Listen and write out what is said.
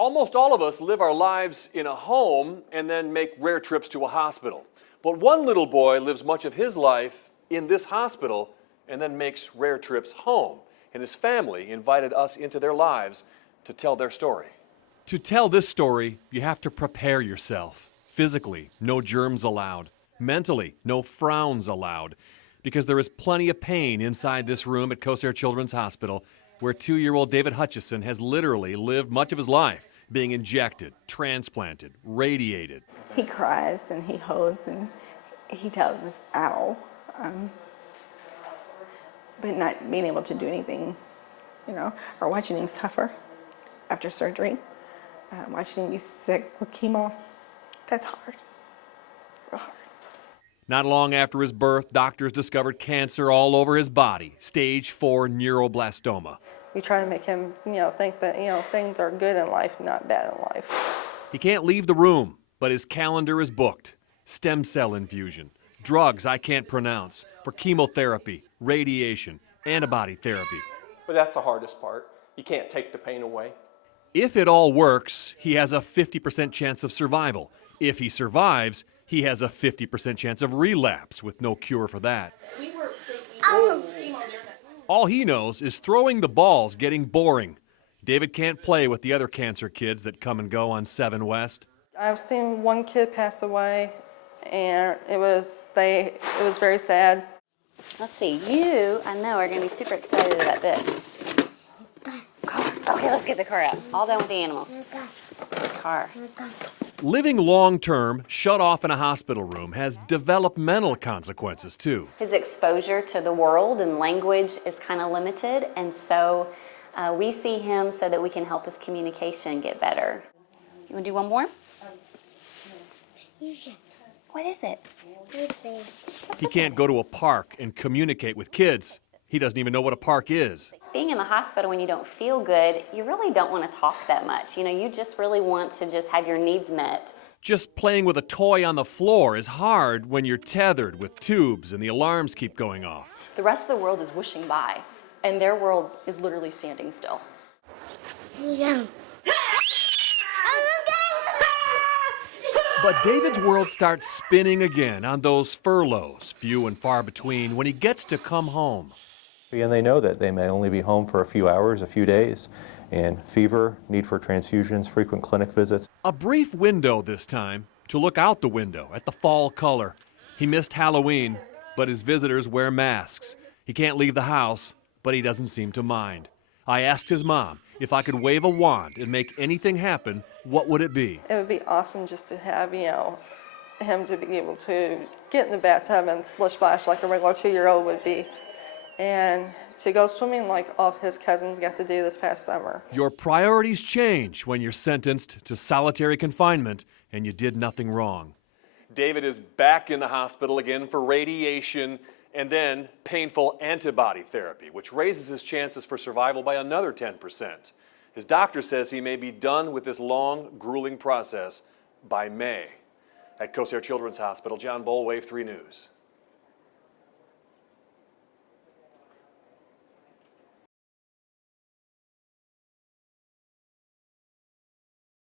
Almost all of us live our lives in a home and then make rare trips to a hospital. But one little boy lives much of his life in this hospital and then makes rare trips home. And his family invited us into their lives to tell their story. To tell this story, you have to prepare yourself. Physically, no germs allowed. Mentally, no frowns allowed. Because there is plenty of pain inside this room at Kosair Children's Hospital, where 2-year-old David Hutchison has literally lived much of his life, being injected, transplanted, radiated. He cries and he holds and he tells us ow, but not being able to do anything, or watching him suffer after surgery, watching him be sick with chemo, that's hard, real hard. Not long after his birth, doctors discovered cancer all over his body, stage 4 neuroblastoma. We try to make him, think that, things are good in life, not bad in life. He can't leave the room, but his calendar is booked. Stem cell infusion, drugs I can't pronounce, for chemotherapy, radiation, antibody therapy. But that's the hardest part. You can't take the pain away. If it all works, he has a 50% chance of survival. If he survives, he has a 50% chance of relapse with no cure for that. All he knows is throwing the ball's getting boring. David can't play with the other cancer kids that come and go on 7 West. I've seen one kid pass away, and it was very sad. Let's see, you, I know, are going to be super excited about this. Car. Okay, let's get the car out. All done with the animals. Car. Living long-term, shut off in a hospital room, has developmental consequences too. His exposure to the world and language is kind of limited, and so we see him so that we can help his communication get better. You want to do one more? What is it? He can't go to a park and communicate with kids. He doesn't even know what a park is. Being in the hospital when you don't feel good, you really don't want to talk that much. You just really want to just have your needs met. Just playing with a toy on the floor is hard when you're tethered with tubes and the alarms keep going off. The rest of the world is whooshing by, and their world is literally standing still. Yeah. But David's world starts spinning again on those furloughs, few and far between, when he gets to come home. And they know that they may only be home for a few hours, a few days, and fever, need for transfusions, frequent clinic visits. A brief window this time to look out the window at the fall color. He missed Halloween, but his visitors wear masks. He can't leave the house, but he doesn't seem to mind. I asked his mom if I could wave a wand and make anything happen, what would it be? It would be awesome just to have, him to be able to get in the bathtub and splish splash like a regular 2-year-old would be. And to go swimming like all of his cousins got to do this past summer. Your priorities change when you're sentenced to solitary confinement and you did nothing wrong. David is back in the hospital again for radiation and then painful antibody therapy, which raises his chances for survival by another 10%. His doctor says he may be done with this long, grueling process by May. At Kosair Children's Hospital, John Bull, Wave 3 News.